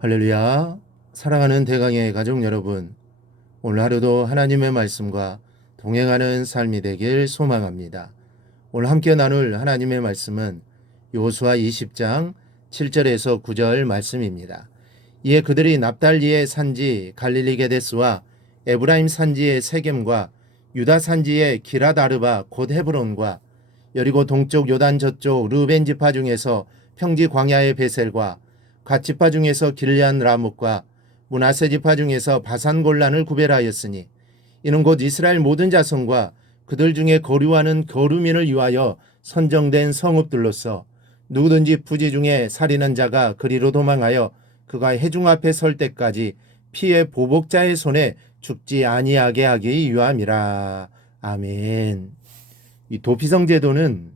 할렐루야. 사랑하는 대강의 가족 여러분, 오늘 하루도 하나님의 말씀과 동행하는 삶이 되길 소망합니다. 오늘 함께 나눌 하나님의 말씀은 여호수아 20장 7절에서 9절 말씀입니다. 이에 그들이 납달리의 산지 갈릴리 게데스와 에브라임 산지의 세겜과 유다 산지의 기라다르바 곧 헤브론과 여리고 동쪽 요단 저쪽 르벤 지파 중에서 평지 광야의 베셀과 갓 지파 중에서 길르앗 라못과 므낫세 지파 중에서 바산 골란을 구별하였으니 이는 곧 이스라엘 모든 자손과 그들 중에 거류하는 거류민을 위하여 선정된 성읍들로서 누구든지 부지 중에 살인한 자가 그리로 도망하여 그가 회중 앞에 설 때까지 피해 보복자의 손에 죽지 아니하게 하기 위함이라. 아멘. 이 도피성 제도는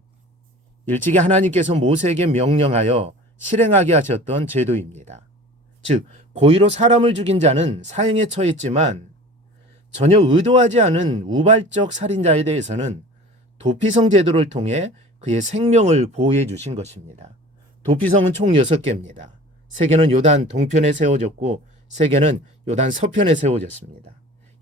일찍이 하나님께서 모세에게 명령하여 실행하게 하셨던 제도입니다. 즉 고의로 사람을 죽인 자는 사형에 처했지만 전혀 의도하지 않은 우발적 살인자에 대해서는 도피성 제도를 통해 그의 생명을 보호해 주신 것입니다. 도피성은 총 6개입니다. 3개는 요단 동편에 세워졌고 3개는 요단 서편에 세워졌습니다.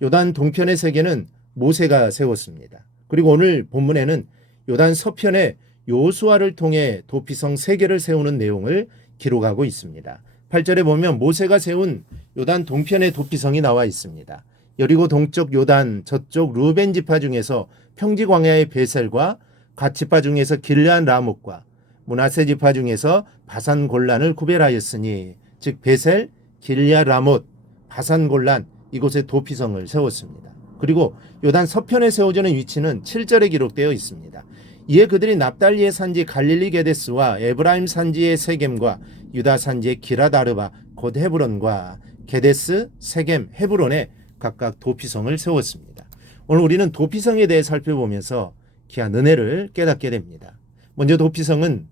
요단 동편의 3개는 모세가 세웠습니다. 그리고 오늘 본문에는 요단 서편에 여호수아를 통해 도피성 3개를 세우는 내용을 기록하고 있습니다. 8절에 보면 모세가 세운 요단 동편의 도피성이 나와 있습니다. 여리고 동쪽 요단 저쪽 르벤 지파 중에서 평지 광야의 베셀과 갓 지파 중에서 길르앗 라못과 므낫세 지파 중에서 바산 골란을 구별하였으니 즉 베셀, 길르앗 라못, 바산 골란 이곳에 도피성을 세웠습니다. 그리고 요단 서편에 세워지는 위치는 7절에 기록되어 있습니다. 이에 그들이 납달리의 산지 갈릴리 게데스와 에브라임 산지의 세겜과 유다 산지의 기라다르바 곧 헤브론과 게데스, 세겜, 헤브론에 각각 도피성을 세웠습니다. 오늘 우리는 도피성에 대해 살펴보면서 귀한 은혜를 깨닫게 됩니다. 먼저 도피성은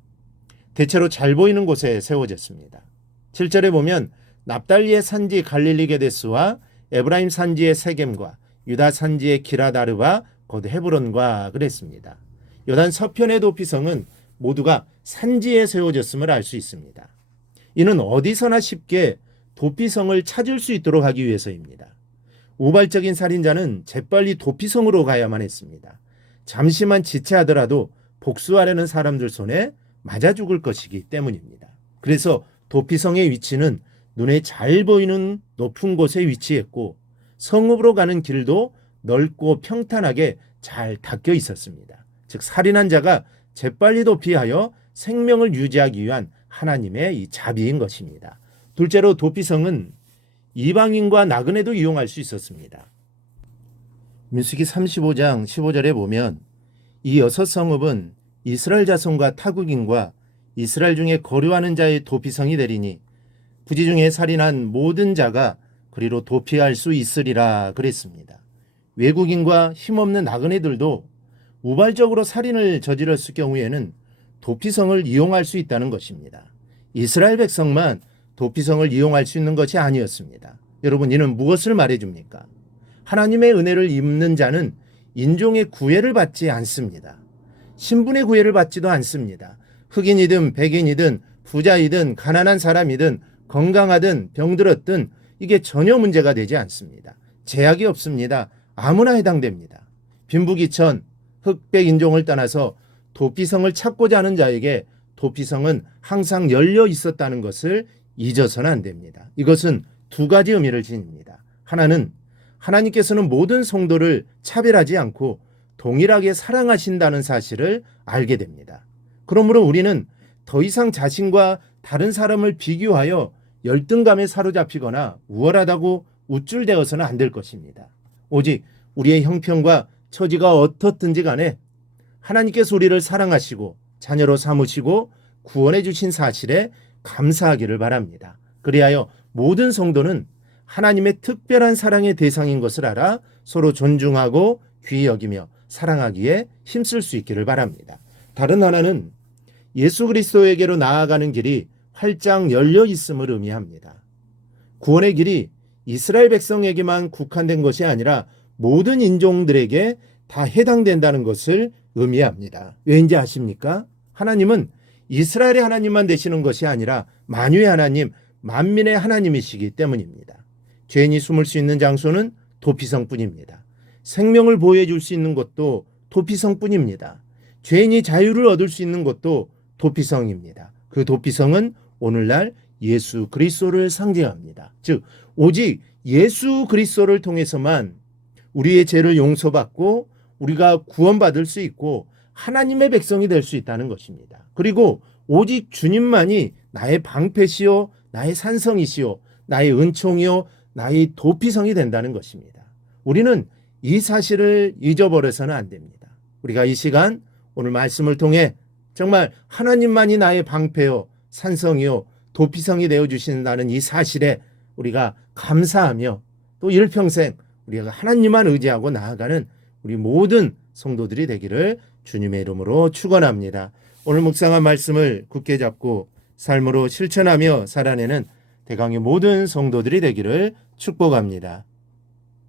대체로 잘 보이는 곳에 세워졌습니다. 7절에 보면 납달리의 산지 갈릴리 게데스와 에브라임 산지의 세겜과 유다 산지의 기라다르바 곧 헤브론과 그랬습니다. 요단 서편의 도피성은 모두가 산지에 세워졌음을 알 수 있습니다. 이는 어디서나 쉽게 도피성을 찾을 수 있도록 하기 위해서입니다. 우발적인 살인자는 재빨리 도피성으로 가야만 했습니다. 잠시만 지체하더라도 복수하려는 사람들 손에 맞아 죽을 것이기 때문입니다. 그래서 도피성의 위치는 눈에 잘 보이는 높은 곳에 위치했고 성읍으로 가는 길도 넓고 평탄하게 잘 닦여 있었습니다. 즉 살인한 자가 재빨리 도피하여 생명을 유지하기 위한 하나님의 이 자비인 것입니다. 둘째로 도피성은 이방인과 나그네도 이용할 수 있었습니다. 민수기 35장 15절에 보면 이 6성읍은 이스라엘 자손과 타국인과 이스라엘 중에 거류하는 자의 도피성이 되리니 부지 중에 살인한 모든 자가 그리로 도피할 수 있으리라 그랬습니다. 외국인과 힘없는 나그네들도 우발적으로 살인을 저질렀을 경우에는 도피성을 이용할 수 있다는 것입니다. 이스라엘 백성만 도피성을 이용할 수 있는 것이 아니었습니다. 여러분, 이는 무엇을 말해줍니까? 하나님의 은혜를 입는 자는 인종의 구애를 받지 않습니다. 신분의 구애를 받지도 않습니다. 흑인이든 백인이든 부자이든 가난한 사람이든 건강하든 병들었든 이게 전혀 문제가 되지 않습니다. 제약이 없습니다. 아무나 해당됩니다. 빈부귀천, 흑백 인종을 떠나서 도피성을 찾고자 하는 자에게 도피성은 항상 열려 있었다는 것을 잊어서는 안 됩니다. 이것은 2가지 의미를 지닙니다. 하나는 하나님께서는 모든 성도를 차별하지 않고 동일하게 사랑하신다는 사실을 알게 됩니다. 그러므로 우리는 더 이상 자신과 다른 사람을 비교하여 열등감에 사로잡히거나 우월하다고 우쭐대어서는 안 될 것입니다. 오직 우리의 형편과 처지가 어떻든지 간에 하나님께서 우리를 사랑하시고 자녀로 삼으시고 구원해 주신 사실에 감사하기를 바랍니다. 그리하여 모든 성도는 하나님의 특별한 사랑의 대상인 것을 알아 서로 존중하고 귀히 여기며 사랑하기에 힘쓸 수 있기를 바랍니다. 다른 하나는 예수 그리스도에게로 나아가는 길이 활짝 열려 있음을 의미합니다. 구원의 길이 이스라엘 백성에게만 국한된 것이 아니라 모든 인종들에게 다 해당된다는 것을 의미합니다. 왜인지 아십니까? 하나님은 이스라엘의 하나님만 되시는 것이 아니라 만유의 하나님, 만민의 하나님이시기 때문입니다. 죄인이 숨을 수 있는 장소는 도피성뿐입니다. 생명을 보호해 줄 수 있는 것도 도피성뿐입니다. 죄인이 자유를 얻을 수 있는 것도 도피성입니다. 그 도피성은 오늘날 예수 그리스도를 상징합니다. 즉 오직 예수 그리스도를 통해서만 우리의 죄를 용서받고 우리가 구원받을 수 있고 하나님의 백성이 될 수 있다는 것입니다. 그리고 오직 주님만이 나의 방패시요 나의 산성이시요 나의 은총이요 나의 도피성이 된다는 것입니다. 우리는 이 사실을 잊어버려서는 안 됩니다. 우리가 이 시간 오늘 말씀을 통해 정말 하나님만이 나의 방패요 산성이요 도피성이 되어주신다는 이 사실에 우리가 감사하며 또 일평생 우리가 하나님만 의지하고 나아가는 우리 모든 성도들이 되기를 주님의 이름으로 축원합니다. 오늘 묵상한 말씀을 굳게 잡고 삶으로 실천하며 살아내는 대강의 모든 성도들이 되기를 축복합니다.